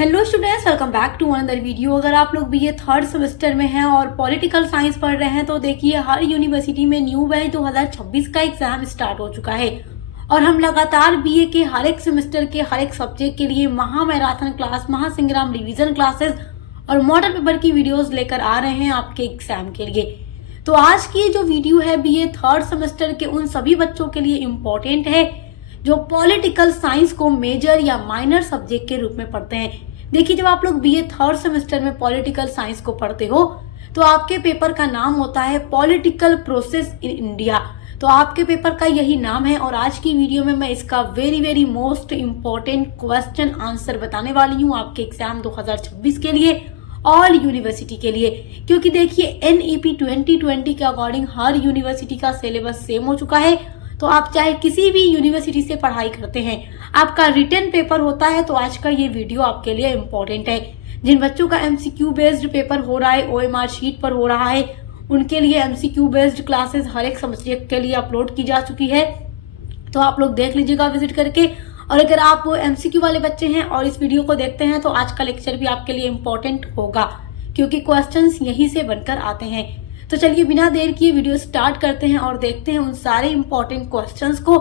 Hello students, welcome back to another video. अगर आप लोग बीए थर्ड सेमेस्टर में हैं और पॉलिटिकल साइंस पढ़ रहे हैं तो देखिए हर यूनिवर्सिटी में न्यू बैच 2026 का एग्जाम स्टार्ट हो चुका है और हम लगातार बीए के हर एक सेमेस्टर के हर एक सब्जेक्ट के लिए महा मैराथन क्लास, महासंग्राम रिवीजन क्लासेस और मॉडल पेपर की वीडियोज लेकर आ रहे हैं आपके एग्जाम के लिए। तो आज की जो वीडियो है बीए थर्ड सेमेस्टर के उन सभी बच्चों के लिए इम्पोर्टेंट है जो पॉलिटिकल साइंस को मेजर या माइनर सब्जेक्ट के रूप में पढ़ते हैं। देखिए, जब आप लोग बीए थर्ड सेमेस्टर में पॉलिटिकल साइंस को पढ़ते हो तो आपके पेपर का नाम होता है पॉलिटिकल प्रोसेस इन इंडिया। तो आपके पेपर का यही नाम है और आज की वीडियो में मैं इसका very most important question answer बताने वाली हूँ आपके एग्जाम 2026 के लिए ऑल यूनिवर्सिटी के लिए। क्योंकि देखिए NEP 2020 के अकॉर्डिंग हर यूनिवर्सिटी का सिलेबस सेम हो चुका है। तो आप चाहे किसी भी यूनिवर्सिटी से पढ़ाई करते हैं, आपका रिटन पेपर होता है तो आज का ये वीडियो आपके लिए इम्पोर्टेंट है। जिन बच्चों का MCQ बेस्ड पेपर हो रहा है, OMR शीट पर हो रहा है, उनके लिए MCQ बेस्ड क्लासेस हर एक सब्जेक्ट के लिए अपलोड की जा चुकी है। तो आप लोग देख लीजिएगा विजिट करके। और अगर आप MCQ वाले बच्चे हैं और इस वीडियो को देखते हैं तो आज का लेक्चर भी आपके लिए इम्पोर्टेंट होगा क्योंकि क्वेश्चंस यहीं से बनकर आते हैं। तो चलिए बिना देर किए वीडियो स्टार्ट करते हैं और देखते हैं उन सारे इम्पोर्टेंट क्वेश्चंस को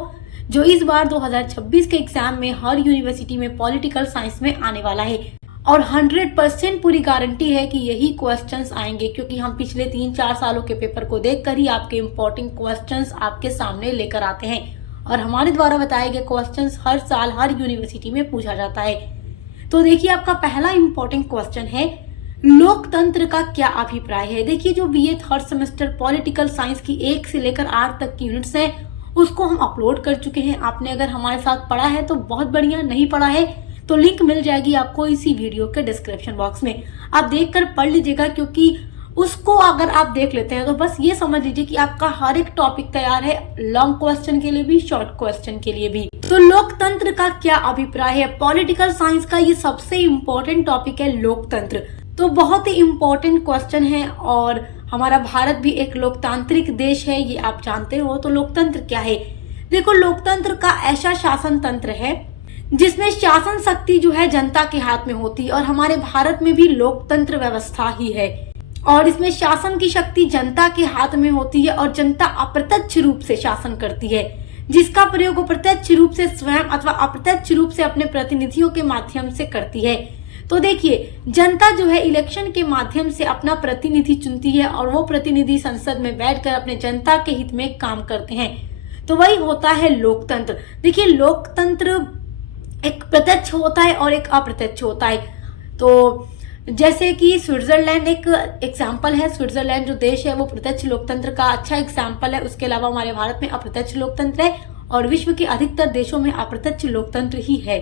जो इस बार 2026 के एग्जाम में हर यूनिवर्सिटी में पॉलिटिकल साइंस में आने वाला है। और 100% पूरी गारंटी है कि यही क्वेश्चंस आएंगे क्योंकि हम पिछले 3-4 सालों के पेपर को देखकर ही आपके इम्पोर्टेंट क्वेश्चंस आपके सामने लेकर आते हैं और हमारे द्वारा बताए गए क्वेश्चंस हर साल हर यूनिवर्सिटी में पूछा जाता है। तो देखिए, आपका पहला इम्पोर्टेंट क्वेश्चन है लोकतंत्र का क्या अभिप्राय है। देखिए, जो BA third semester political science की 1 से लेकर 8 तक की यूनिट्स हैं उसको हम अपलोड कर चुके हैं। आपने अगर हमारे साथ पढ़ा है तो बहुत बढ़िया, नहीं पढ़ा है तो लिंक मिल जाएगी आपको इसी वीडियो के डिस्क्रिप्शन बॉक्स में। आप देखकर पढ़ लीजिएगा क्योंकि उसको अगर आप देख लेते हैं तो बस ये समझ लीजिए कि आपका हर एक टॉपिक तैयार है, लॉन्ग क्वेश्चन के लिए भी, शॉर्ट क्वेश्चन के लिए भी। तो लोकतंत्र का क्या अभिप्राय है, पॉलिटिकल साइंस का ये सबसे इम्पोर्टेंट टॉपिक है लोकतंत्र। तो बहुत ही इम्पोर्टेंट क्वेश्चन है और हमारा भारत भी एक लोकतांत्रिक देश है, ये आप जानते हो। तो लोकतंत्र क्या है? देखो, लोकतंत्र का ऐसा शासन तंत्र है जिसमें शासन शक्ति जो है जनता के हाथ में होती है और हमारे भारत में भी लोकतंत्र व्यवस्था ही है और इसमें शासन की शक्ति जनता के हाथ में होती है और जनता अप्रत्यक्ष रूप से शासन करती है जिसका प्रयोग प्रत्यक्ष रूप से स्वयं अथवा अप्रत्यक्ष रूप से अपने प्रतिनिधियों के माध्यम से करती है। तो देखिए, जनता जो है इलेक्शन के माध्यम से अपना प्रतिनिधि चुनती है और वो प्रतिनिधि संसद में बैठकर अपने जनता के हित में काम करते हैं। तो वही होता है लोकतंत्र। देखिए, लोकतंत्र एक प्रत्यक्ष होता है और एक अप्रत्यक्ष होता है। तो जैसे कि स्विट्जरलैंड एक एग्जाम्पल है, स्विट्जरलैंड जो देश है वो प्रत्यक्ष लोकतंत्र का अच्छा एग्जाम्पल है। उसके अलावा हमारे भारत में अप्रत्यक्ष लोकतंत्र है और विश्व के अधिकतर देशों में अप्रत्यक्ष लोकतंत्र ही है।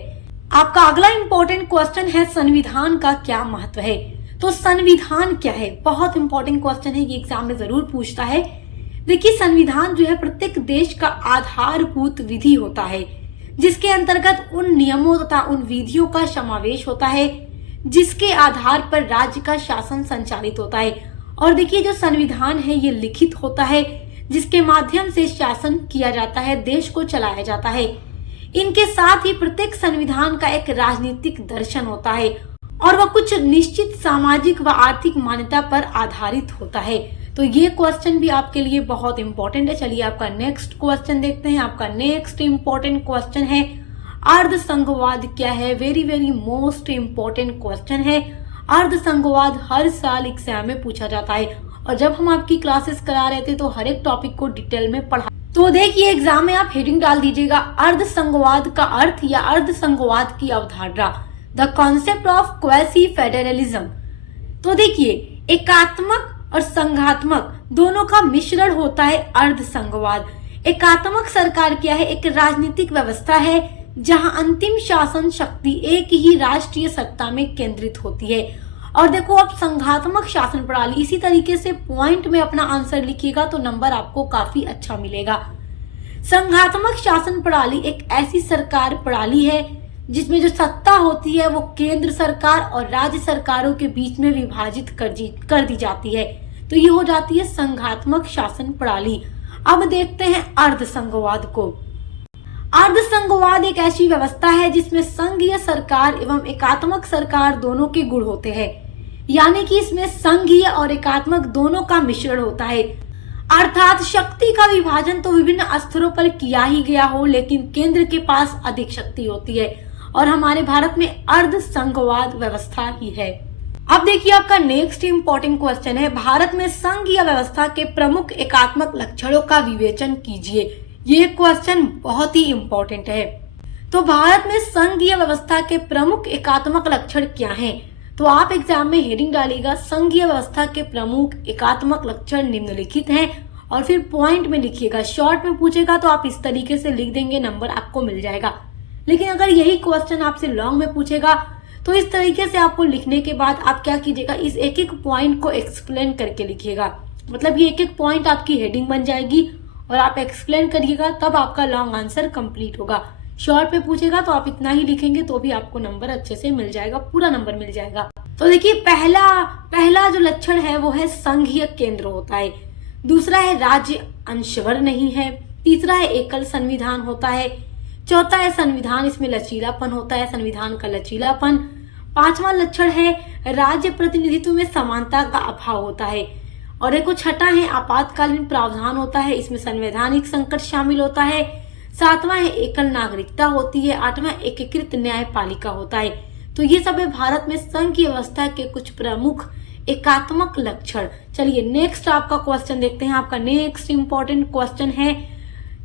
आपका अगला इंपॉर्टेंट क्वेश्चन है संविधान का क्या महत्व है। तो संविधान क्या है, बहुत इंपॉर्टेंट क्वेश्चन है, ये एग्जाम में जरूर पूछता है। देखिए, संविधान जो है प्रत्येक देश का आधारभूत विधि होता है जिसके अंतर्गत उन नियमों तथा उन विधियों का समावेश होता है जिसके आधार पर राज्य का शासन संचालित होता है। और देखिए, जो संविधान है ये लिखित होता है जिसके माध्यम से शासन किया जाता है, देश को चलाया जाता है। इनके साथ ही प्रत्येक संविधान का एक राजनीतिक दर्शन होता है और वह कुछ निश्चित सामाजिक व आर्थिक मान्यता पर आधारित होता है। तो ये क्वेश्चन भी आपके लिए बहुत इंपॉर्टेंट है। चलिए आपका नेक्स्ट क्वेश्चन देखते हैं। आपका नेक्स्ट इंपॉर्टेंट क्वेश्चन है अर्धसंघवाद क्या है। वेरी मोस्ट इम्पोर्टेंट क्वेश्चन है। अर्धसंघवाद हर साल एग्जाम में पूछा जाता है और जब हम आपकी क्लासेस करा रहे थे तो हर एक टॉपिक को डिटेल में पढ़ा। तो देखिए, एग्जाम में आप हेडिंग डाल दीजिएगा अर्धसंघवाद का अर्थ या अर्धसंघवाद की अवधारणा, the concept of quasi federalism. तो देखिए, एकात्मक और संघात्मक दोनों का मिश्रण होता है अर्धसंघवाद। एकात्मक सरकार क्या है? एक राजनीतिक व्यवस्था है जहां अंतिम शासन शक्ति एक ही राष्ट्रीय सत्ता में केंद्रित होती है। और देखो, अब संघात्मक शासन प्रणाली, इसी तरीके से पॉइंट में अपना आंसर लिखिएगा तो नंबर आपको काफी अच्छा मिलेगा। संघात्मक शासन प्रणाली एक ऐसी सरकार प्रणाली है जिसमें जो सत्ता होती है वो केंद्र सरकार और राज्य सरकारों के बीच में विभाजित कर दी जाती है। तो ये हो जाती है संघात्मक शासन प्रणाली। अब देखते हैं अर्धसंघवाद को। अर्धसंघवाद एक ऐसी व्यवस्था है जिसमें संघीय सरकार एवं एकात्मक सरकार दोनों के गुण होते हैं, यानी कि इसमें संघीय और एकात्मक दोनों का मिश्रण होता है। अर्थात शक्ति का विभाजन तो विभिन्न स्तरों पर किया ही गया हो, लेकिन केंद्र के पास अधिक शक्ति होती है और हमारे भारत में अर्धसंघवाद व्यवस्था ही है। अब देखिए आपका नेक्स्ट इंपॉर्टेंट क्वेश्चन है, भारत में संघीय व्यवस्था के प्रमुख एकात्मक लक्षणों का विवेचन कीजिए। ये क्वेश्चन बहुत ही इंपॉर्टेंट है। तो भारत में संघीय व्यवस्था के प्रमुख एकात्मक लक्षण क्या हैं? तो आप एग्जाम में हेडिंग डालिएगा संघीय व्यवस्था के प्रमुख एकात्मक लक्षण निम्नलिखित हैं और फिर पॉइंट में लिखिएगा। शॉर्ट में पूछेगा तो आप इस तरीके से लिख देंगे, नंबर आपको मिल जाएगा। लेकिन अगर यही क्वेश्चन आपसे लॉन्ग में पूछेगा तो इस तरीके से आपको लिखने के बाद आप क्या कीजिएगा, इस एक एक पॉइंट को एक्सप्लेन करके लिखिएगा। मतलब ये एक एक पॉइंट आपकी हेडिंग बन जाएगी और आप एक्सप्लेन करिएगा, तब आपका लॉन्ग आंसर कंप्लीट होगा। शॉर्ट पे पूछेगा तो आप इतना ही लिखेंगे तो भी आपको नंबर अच्छे से मिल जाएगा, पूरा नंबर मिल जाएगा। तो देखिए पहला जो लक्षण है वो है संघीय केंद्र होता है। दूसरा है राज्य अंशवर नहीं है। तीसरा है एकल संविधान होता है। चौथा है संविधान, इसमें लचीलापन होता है, संविधान का लचीलापन। पांचवा लक्षण है राज्य प्रतिनिधित्व में समानता का अभाव होता है। और एक छठा है आपातकालीन प्रावधान होता है, इसमें संवैधानिक संकट शामिल होता है। सातवां है एकल नागरिकता होती है। आठवां एकीकृत न्यायपालिका होता है। तो ये सब है भारत में संघ की व्यवस्था के कुछ प्रमुख एकात्मक लक्षण। चलिए नेक्स्ट आपका क्वेश्चन देखते हैं। आपका नेक्स्ट इंपॉर्टेंट क्वेश्चन है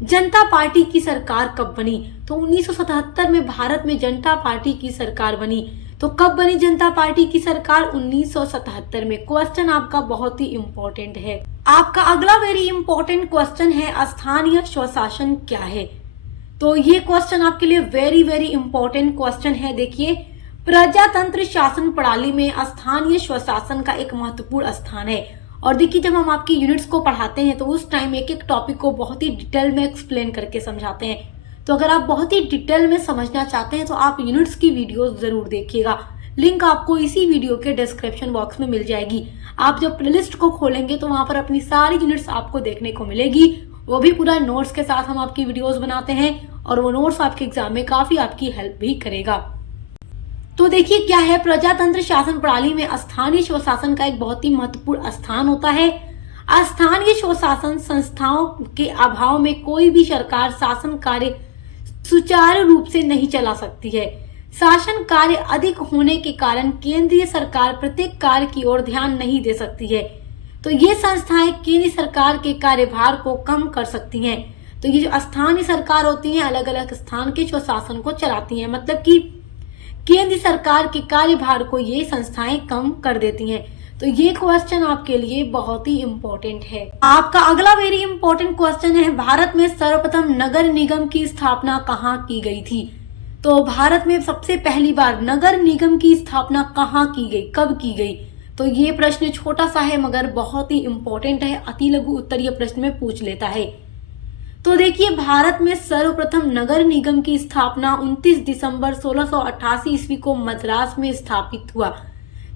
जनता पार्टी की सरकार कब बनी? तो 1977 में भारत में जनता पार्टी की सरकार बनी। तो कब बनी जनता पार्टी की सरकार? 1977 में। क्वेश्चन आपका बहुत ही इंपॉर्टेंट है। आपका अगला वेरी इंपॉर्टेंट क्वेश्चन है स्थानीय स्वशासन क्या है? तो ये क्वेश्चन आपके लिए वेरी वेरी इंपॉर्टेंट क्वेश्चन है। देखिए प्रजातंत्र शासन प्रणाली में स्थानीय स्वशासन का एक महत्वपूर्ण स्थान है। और देखिए जब हम आपकी यूनिट्स को पढ़ाते हैं तो उस टाइम एक एक टॉपिक को बहुत ही डिटेल में एक्सप्लेन करके समझाते हैं। तो अगर आप बहुत ही डिटेल में समझना चाहते हैं तो आप यूनिट्स की वीडियोस जरूर देखिएगा। लिंक आपको इसी वीडियो के डिस्क्रिप्शन बॉक्स में मिल जाएगी। आप जब प्लेलिस्ट को खोलेंगे तो वहां पर अपनी सारी यूनिट्स आपको देखने को मिलेगी, वो भी पूरा नोट्स के साथ हम आपकी वीडियोस बनाते हैं और वो नोट्स आपके एग्जाम में काफी आपकी हेल्प भी करेगा। तो देखिए क्या है, प्रजातंत्र शासन प्रणाली में स्थानीय स्वशासन का एक बहुत ही महत्वपूर्ण स्थान होता है। स्थानीय स्वशासन संस्थाओं के अभाव में कोई भी सरकार शासन कार्य सुचारू रूप से नहीं चला सकती है। शासन कार्य अधिक होने के कारण केंद्रीय सरकार प्रत्येक कार्य की ओर ध्यान नहीं दे सकती है। तो ये संस्थाएं केंद्रीय सरकार के कार्यभार को कम कर सकती हैं। तो ये जो स्थानीय सरकार होती है अलग अलग स्थान के स्वशासन को चलाती हैं, मतलब कि केंद्र सरकार के कार्यभार को ये संस्थाएं कम कर देती हैं। तो ये क्वेश्चन आपके लिए बहुत ही इम्पोर्टेंट है। आपका अगला वेरी इंपॉर्टेंट क्वेश्चन है भारत में सर्वप्रथम नगर निगम की स्थापना कहाँ की गई थी? तो भारत में सबसे पहली बार नगर निगम की स्थापना कहाँ की गई, कब की गई? तो ये प्रश्न छोटा सा है मगर बहुत ही इम्पोर्टेंट है, अति लघु उत्तरीय प्रश्न में पूछ लेता है। तो देखिए भारत में सर्वप्रथम नगर निगम की स्थापना 29 दिसंबर 1688 ईस्वी को मद्रास में स्थापित हुआ।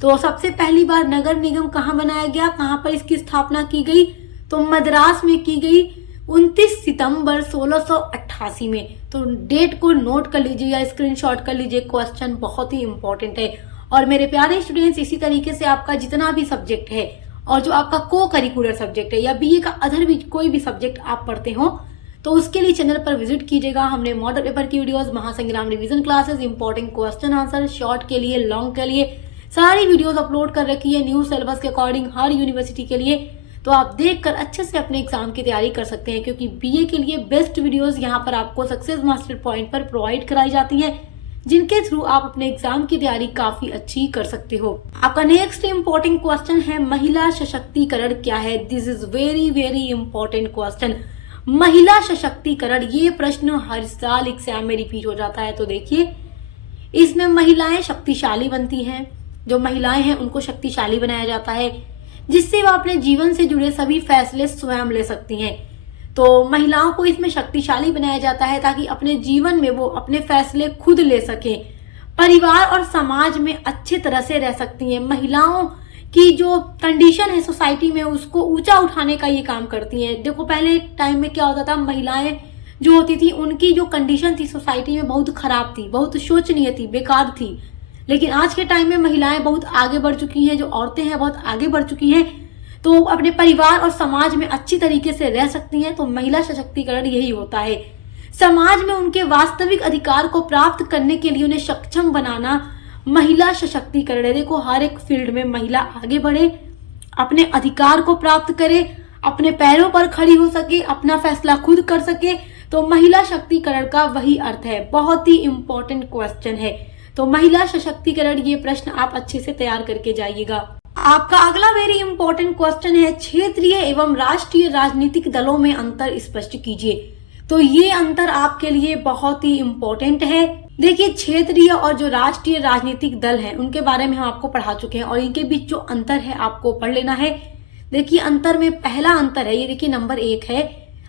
तो सबसे पहली बार नगर निगम कहाँ बनाया गया, कहाँ पर इसकी स्थापना की गई? तो मद्रास में की गई 29 सितंबर 1688 में। तो डेट को नोट कर लीजिए या स्क्रीनशॉट कर लीजिए, क्वेश्चन बहुत ही इंपॉर्टेंट है। और मेरे प्यारे स्टूडेंट्स, इसी तरीके से आपका जितना भी सब्जेक्ट है और जो आपका को करिकुलर सब्जेक्ट है या बीए का अदर भी कोई भी सब्जेक्ट आप पढ़ते हो तो उसके लिए चैनल पर विजिट कीजिएगा। हमने मॉडल पेपर की videos, Mahasangram revision classes, important question answer, short के लिए, लॉन्ग के लिए सारी वीडियोस अपलोड कर रखी है न्यू सिलेबस के अकॉर्डिंग हर यूनिवर्सिटी के लिए। तो आप देखकर अच्छे से अपने एग्जाम की तैयारी कर सकते हैं, क्योंकि बीए के लिए बेस्ट वीडियोस यहाँ पर आपको सक्सेस मास्टर पॉइंट पर प्रोवाइड कराई जाती हैं, जिनके थ्रू आप अपने एग्जाम की तैयारी काफी अच्छी कर सकते हो। आपका नेक्स्ट इंपॉर्टेंट क्वेश्चन है महिला सशक्तिकरण क्या है? This is very very important question. महिला सशक्तिकरण, ये प्रश्न हर साल एग्जाम में रिपीट हो जाता है। तो देखिए इसमें महिलाएं शक्तिशाली बनती हैं, जो महिलाएं हैं उनको शक्तिशाली बनाया जाता है, जिससे वो अपने जीवन से जुड़े सभी फैसले स्वयं ले सकती हैं। तो महिलाओं को इसमें शक्तिशाली बनाया जाता है ताकि अपने जीवन में वो अपने फैसले खुद ले सकें, परिवार और समाज में अच्छे तरह से रह सकती हैं। महिलाओं की जो कंडीशन है सोसाइटी में उसको ऊंचा उठाने का ये काम करती हैं। देखो पहले टाइम में क्या होता था, महिलाएं जो होती थी, उनकी जो कंडीशन थी सोसाइटी में बहुत खराब थी, बहुत शोचनीय थी, बेकार थी। लेकिन आज के टाइम में महिलाएं बहुत आगे बढ़ चुकी हैं, जो औरतें हैं बहुत आगे बढ़ चुकी हैं, तो अपने परिवार और समाज में अच्छी तरीके से रह सकती हैं। तो महिला सशक्तिकरण यही होता है, समाज में उनके वास्तविक अधिकार को प्राप्त करने के लिए उन्हें सक्षम बनाना महिला सशक्तिकरण है। देखो, हर एक फील्ड में महिला आगे बढ़े, अपने अधिकार को प्राप्त करे, अपने पैरों पर खड़ी हो सके, अपना फैसला खुद कर सके, तो महिला शक्तिकरण का वही अर्थ है। बहुत ही इंपॉर्टेंट क्वेश्चन है, तो महिला सशक्तिकरण, ये प्रश्न आप अच्छे से तैयार करके जाइएगा। आपका अगला वेरी इंपॉर्टेंट क्वेश्चन है, क्षेत्रीय एवं राष्ट्रीय राजनीतिक दलों में अंतर स्पष्ट कीजिए। तो ये अंतर आपके लिए बहुत ही इंपॉर्टेंट है। देखिए, क्षेत्रीय और जो राष्ट्रीय राजनीतिक दल हैं उनके बारे में हम आपको पढ़ा चुके हैं, और इनके बीच जो अंतर है आपको पढ़ लेना है। देखिए, अंतर में पहला अंतर है, ये देखिए नंबर 1 है।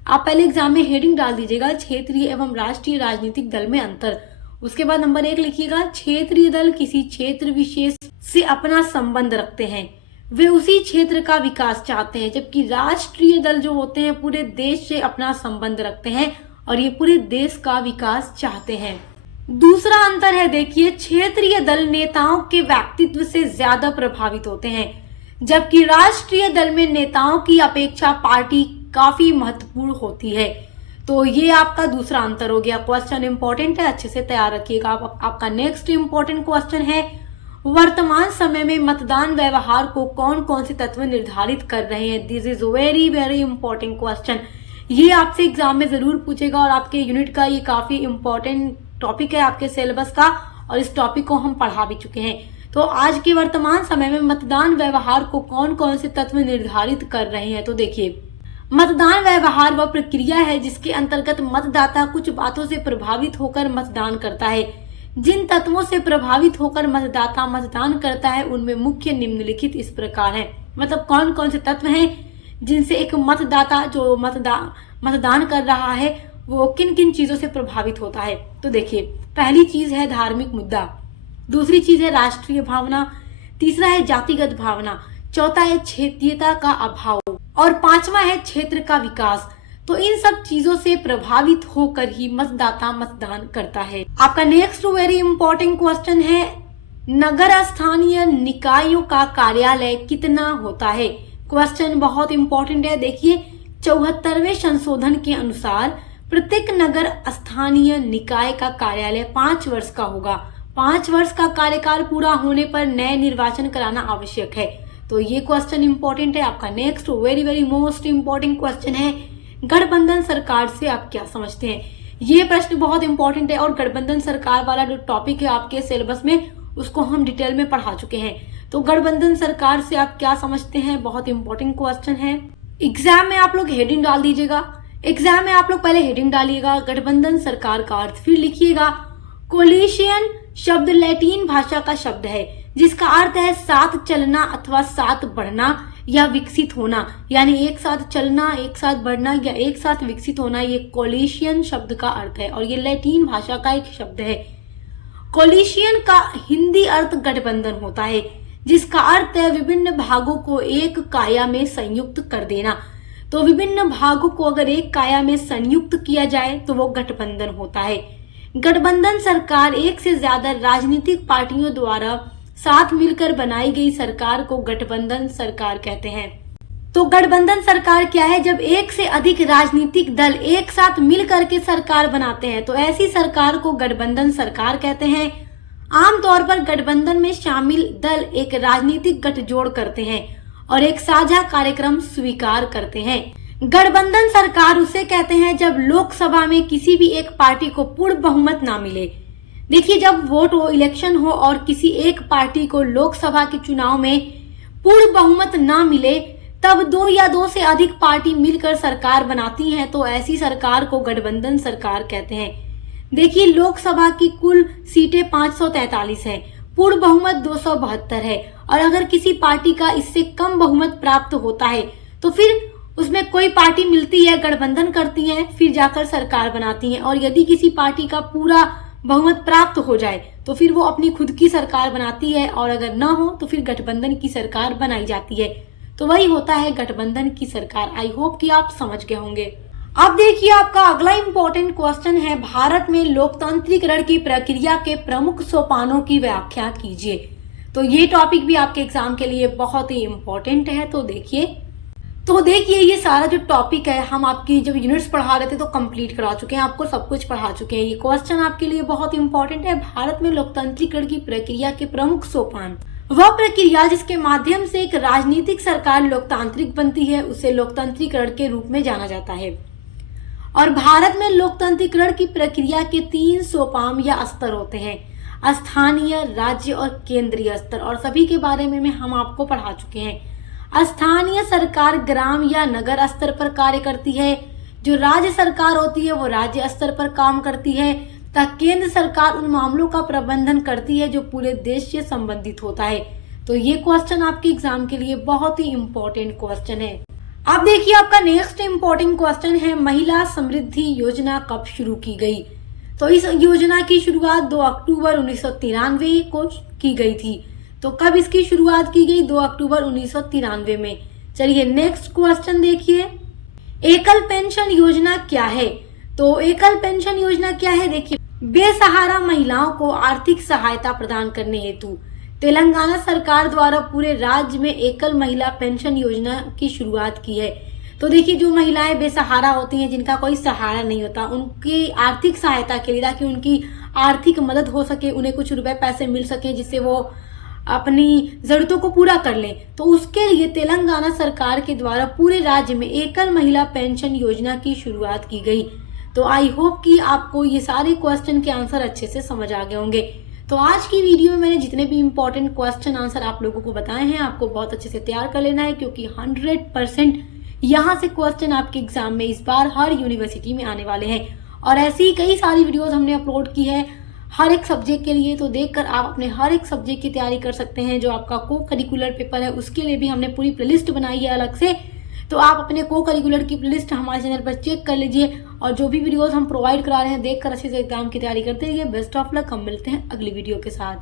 आप पहले एग्जाम में हेडिंग डाल दीजिएगा, क्षेत्रीय एवं राष्ट्रीय राजनीतिक दल में अंतर। उसके बाद नंबर 1 लिखिएगा, क्षेत्रीय दल किसी क्षेत्र विशेष से अपना संबंध रखते हैं, वे उसी क्षेत्र का विकास चाहते हैं, जबकि राष्ट्रीय दल जो होते हैं पूरे देश से अपना संबंध रखते हैं और ये पूरे देश का विकास चाहते हैं। दूसरा अंतर है, देखिए, क्षेत्रीय दल नेताओं के व्यक्तित्व से ज्यादा प्रभावित होते हैं, जबकि राष्ट्रीय दल में नेताओं की अपेक्षा पार्टी काफी महत्वपूर्ण होती है। तो ये आपका दूसरा अंतर हो गया। क्वेश्चन इंपॉर्टेंट है, अच्छे से तैयार रखिएगा। आपका नेक्स्ट इंपॉर्टेंट क्वेश्चन है, वर्तमान समय में मतदान व्यवहार को कौन कौन से तत्व निर्धारित कर रहे हैं। This is very very important question, ये आपसे एग्जाम में जरूर पूछेगा, और आपके यूनिट का ये काफी इंपॉर्टेंट टॉपिक है आपके सिलेबस का, और इस टॉपिक को हम पढ़ा भी चुके हैं। तो आज के वर्तमान समय में मतदान व्यवहार को कौन कौन से तत्व निर्धारित कर रहे हैं। तो देखिए, मतदान व्यवहार वह प्रक्रिया है जिसके अंतर्गत मतदाता कुछ बातों से प्रभावित होकर मतदान करता है। जिन तत्वों से प्रभावित होकर मतदाता मतदान करता है उनमें मुख्य निम्नलिखित इस प्रकार है। मतलब कौन कौन से तत्व हैं जिनसे एक मतदाता जो मतदान कर रहा है वो किन किन चीजों से प्रभावित होता है। तो देखिए, पहली चीज है धार्मिक मुद्दा, दूसरी चीज है राष्ट्रीय भावना, तीसरा है जातिगत भावना, चौथा है क्षेत्रीयता का अभाव, और पांचवा है क्षेत्र का विकास। तो इन सब चीजों से प्रभावित होकर ही मतदाता मतदान करता है। आपका नेक्स्ट वेरी इंपॉर्टेंट क्वेश्चन है, नगर स्थानीय निकायों का कार्यालय कितना होता है। क्वेश्चन बहुत इंपॉर्टेंट है। देखिए, 74वें संशोधन के अनुसार प्रत्येक नगर स्थानीय निकाय का कार्यालय 5 वर्ष का होगा। 5 वर्ष का कार्यकाल पूरा होने पर नए निर्वाचन कराना आवश्यक है। तो ये क्वेश्चन इंपॉर्टेंट है। आपका next very very most important question है, गठबंधन सरकार से आप क्या समझते हैं। ये प्रश्न बहुत इंपॉर्टेंट है, और गठबंधन सरकार वाला जो टॉपिक है आपके सिलेबस में उसको हम डिटेल में पढ़ा चुके हैं। तो गठबंधन सरकार से आप क्या समझते हैं, बहुत इंपॉर्टेंट क्वेश्चन है। एग्जाम में आप लोग हेडिंग डाल दीजिएगा, एग्जाम में आप लोग पहले हेडिंग डालिएगा गठबंधन सरकार का अर्थ, फिर लिखिएगा कोलिशियन शब्द लैटिन भाषा का शब्द है जिसका अर्थ है साथ चलना अथवा साथ बढ़ना या विकसित होना, यानी एक साथ चलना, एक साथ बढ़ना या एक साथ विकसित होना, ये कोलिशियन शब्द का अर्थ है, और ये लैटिन भाषा का एक शब्द है। कोलिशियन का हिंदी अर्थ गठबंधन होता है, जिसका अर्थ है विभिन्न भागों को एक काया में संयुक्त कर देना। तो विभिन्न भागों को अगर एक काया में संयुक्त किया जाए तो वो गठबंधन होता है। गठबंधन सरकार एक से ज्यादा राजनीतिक पार्टियों द्वारा साथ मिलकर बनाई गई सरकार को गठबंधन सरकार कहते हैं। तो गठबंधन सरकार क्या है, जब एक से अधिक राजनीतिक दल एक साथ मिलकर के सरकार बनाते हैं तो ऐसी सरकार को गठबंधन सरकार कहते हैं। आमतौर पर गठबंधन में शामिल दल एक राजनीतिक गठजोड़ करते हैं और एक साझा कार्यक्रम स्वीकार करते हैं। गठबंधन सरकार उसे कहते हैं जब लोकसभा में किसी भी एक पार्टी को पूर्ण बहुमत ना मिले। देखिए, जब वोट हो, इलेक्शन हो और किसी एक पार्टी को लोकसभा के चुनाव में पूर्ण बहुमत ना मिले, तब 2 या 2 से अधिक पार्टी मिलकर सरकार बनाती हैं, तो ऐसी सरकार को गठबंधन सरकार कहते हैं। देखिए, लोकसभा की कुल सीटें 543 है, पूर्ण बहुमत 272 है, और अगर किसी पार्टी का इससे कम बहुमत प्राप्त होता है तो फिर उसमें कोई पार्टी मिलती है, गठबंधन करती है, फिर जाकर सरकार बनाती है। और यदि किसी पार्टी का पूरा बहुमत प्राप्त हो जाए तो फिर वो अपनी खुद की सरकार बनाती है, और अगर ना हो तो फिर गठबंधन की सरकार बनाई जाती है। तो वही होता है गठबंधन की सरकार। आई होप कि आप समझ गए होंगे। अब देखिए आपका अगला इंपॉर्टेंट क्वेश्चन है, भारत में लोकतांत्रिकरण की प्रक्रिया के प्रमुख सोपानों की व्याख्या कीजिए। तो ये टॉपिक भी आपके एग्जाम के लिए बहुत ही इंपॉर्टेंट है। तो देखिए ये सारा जो टॉपिक है हम आपकी जब यूनिट्स पढ़ा रहे थे तो कंप्लीट करा चुके हैं, आपको सब कुछ पढ़ा चुके हैं। ये क्वेश्चन आपके लिए बहुत इंपॉर्टेंट है। भारत में लोकतांत्रिकरण की प्रक्रिया के प्रमुख सोपान, वह प्रक्रिया जिसके माध्यम से एक राजनीतिक सरकार लोकतांत्रिक बनती है उसे लोकतांत्रिकरण के रूप में जाना जाता है। और भारत में लोकतांत्रिकरण की प्रक्रिया के 3 सोपान या स्तर होते हैं, स्थानीय, राज्य और केंद्रीय स्तर, और सभी के बारे में हम आपको पढ़ा चुके हैं। स्थानीय सरकार ग्राम या नगर स्तर पर कार्य करती है, जो राज्य सरकार होती है वो राज्य स्तर पर काम करती है, तथा केंद्र सरकार उन मामलों का प्रबंधन करती है जो पूरे देश से संबंधित होता है। तो ये क्वेश्चन आपके एग्जाम के लिए बहुत ही इंपॉर्टेंट क्वेश्चन है। अब देखिए आपका नेक्स्ट इंपॉर्टेंट क्वेश्चन है, महिला समृद्धि योजना कब शुरू की गई। तो इस योजना की शुरुआत 2 अक्टूबर 1993 को की गई थी। तो कब इसकी शुरुआत की गई? 2 अक्टूबर 1993 में। चलिए नेक्स्ट क्वेश्चन देखिए, एकल पेंशन योजना क्या है। तो एकल पेंशन योजना क्या है? देखिए, बेसहारा महिलाओं को आर्थिक सहायता प्रदान करने हेतु तेलंगाना सरकार द्वारा पूरे राज्य में एकल महिला पेंशन योजना की शुरुआत की है। तो देखिए जो महिलाएं बेसहारा होती हैं, जिनका कोई सहारा नहीं होता, उनकी आर्थिक सहायता के लिए, ताकि उनकी आर्थिक मदद हो सके, उन्हें कुछ रुपए पैसे मिल सके जिससे वो अपनी जरूरतों को पूरा कर लें, तो उसके लिए तेलंगाना सरकार के द्वारा पूरे राज्य में एकल महिला पेंशन योजना की शुरुआत की गई। तो आई होप कि आपको ये सारे क्वेश्चन के आंसर अच्छे से समझ आ गए होंगे। तो आज की वीडियो में मैंने जितने भी इंपॉर्टेंट क्वेश्चन आंसर आप लोगों को बताए हैं, आपको बहुत अच्छे से तैयार कर लेना है, क्योंकि 100% यहाँ से क्वेश्चन आपके एग्जाम में इस बार हर यूनिवर्सिटी में आने वाले हैं। और ऐसी ही कई सारी वीडियोस हमने अपलोड की है हर एक सब्जेक्ट के लिए, तो देखकर आप अपने हर एक सब्जेक्ट की तैयारी कर सकते हैं। जो आपका को करिकुलर पेपर है उसके लिए भी हमने पूरी प्लेलिस्ट बनाई है अलग से, तो आप अपने को करिकुलर की प्लेलिस्ट हमारे चैनल पर चेक कर लीजिए, और जो भी वीडियोस हम प्रोवाइड करा रहे हैं देखकर अच्छे से एग्जाम की तैयारी करते रहिए। बेस्ट ऑफ लक, हम मिलते हैं अगली वीडियो के साथ।